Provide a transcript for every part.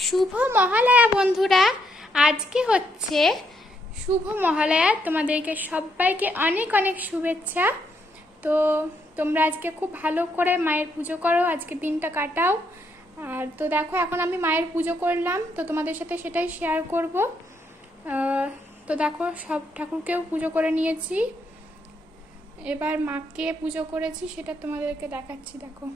শুভ মহালয়া বন্ধুরা, আজকে হচ্ছে শুভ মহালয়া। তোমাদেরকে সবাইকে অনেক অনেক শুভেচ্ছা। তো তোমরা আজকে খুব ভালো করে মায়ের পুজো করো, আজকে দিনটা কাটাও। আর তো দেখো, এখন আমি মায়ের পুজো করলাম, তো তোমাদের সাথে সেটাই শেয়ার করব। তো দেখো, সব ঠাকুরকেও পুজো করে নিয়েছি, এবার মাকে পুজো করেছি, সেটা তোমাদেরকে দেখাচ্ছি। দেখো,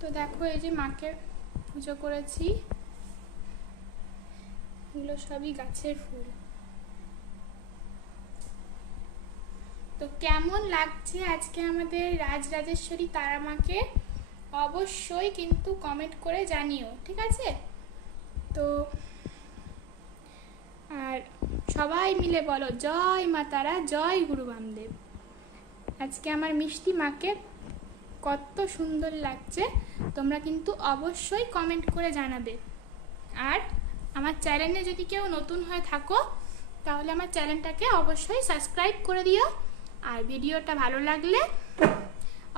তো দেখো এই যে মাকে পুজো করেছি, এগুলো সবই গাছের ফুল। তো কেমন লাগছে আজকে আমাদের রাজরাজেশ্বরী তারা মাকে অবশ্যই কিন্তু কমেন্ট করে জানিও, ঠিক আছে? তো আর সবাই মিলে বলো জয় মা তারা, জয় গুরু বামদেব। আজকে আমার মিষ্টি মাকে কত সুন্দর লাগছে, তোমরা কিন্তু অবশ্যই কমেন্ট করে জানাবে। আর আমার চ্যানেলে যদি কেউ নতুন হয়ে থাকো, তাহলে আমার চ্যানেলটাকে অবশ্যই সাবস্ক্রাইব করে দিও। আর ভিডিওটা ভালো লাগলে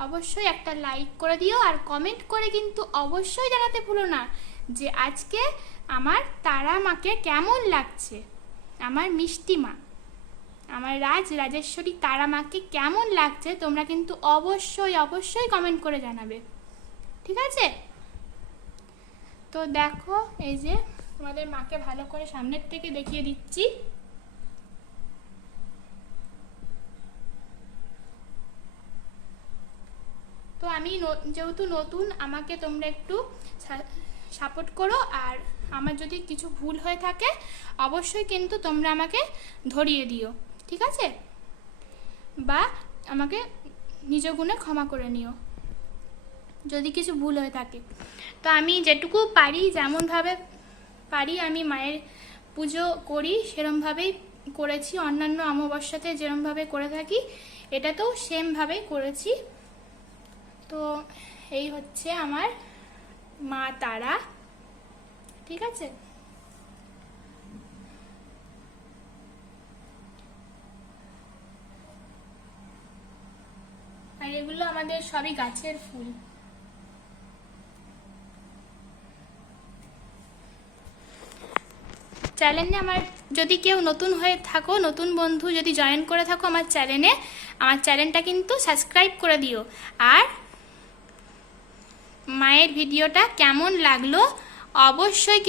অবশ্যই একটা লাইক করে দিও, আর কমেন্ট করে কিন্তু অবশ্যই জানাতে ভুলো না যে আজকে আমার তারা মাকে কেমন লাগছে, আমার মিষ্টি মা, আমার রাজরাজেশ্বরী তারা মাকে কেমন লাগছে, তোমরা কিন্তু অবশ্যই অবশ্যই কমেন্ট করে জানাবে, ঠিক আছে? তো দেখো এই যে তোমাদের মাকে ভালো করে সামনের থেকে দেখিয়ে দিচ্ছি। তো আমি যেহেতু নতুন, আমাকে তোমরা একটু সাপোর্ট করো। আর আমার যদি কিছু ভুল হয়ে থাকে অবশ্যই কিন্তু তোমরা আমাকে ধরিয়ে দিও, ঠিক আছে? বা আমাকে নিজ গুণে ক্ষমা করে নিও যদি কিছু ভুল হয়ে থাকে। তো আমি যেটুকু পারি, যেমনভাবে পারি আমি মায়ের পুজো করি, সেরমভাবেই করেছি। অন্যান্য অমাবস্যাতে যেরমভাবে করে থাকি এটাতেও সেমভাবেই করেছি। তো এই হচ্ছে আমার মা তারা, ঠিক আছে? আর এগুলো আমাদের সবই গাছের ফুল। চ্যানেলে আমার যদি কেউ নতুন হয়ে থাকো, নতুন বন্ধু যদি জয়েন করে থাকো আমার চ্যানেলে, আমার চ্যানেলটা কিন্তু সাবস্ক্রাইব করে দিও। আর মায়ের ভিডিওটা কেমন লাগলো অবশ্যই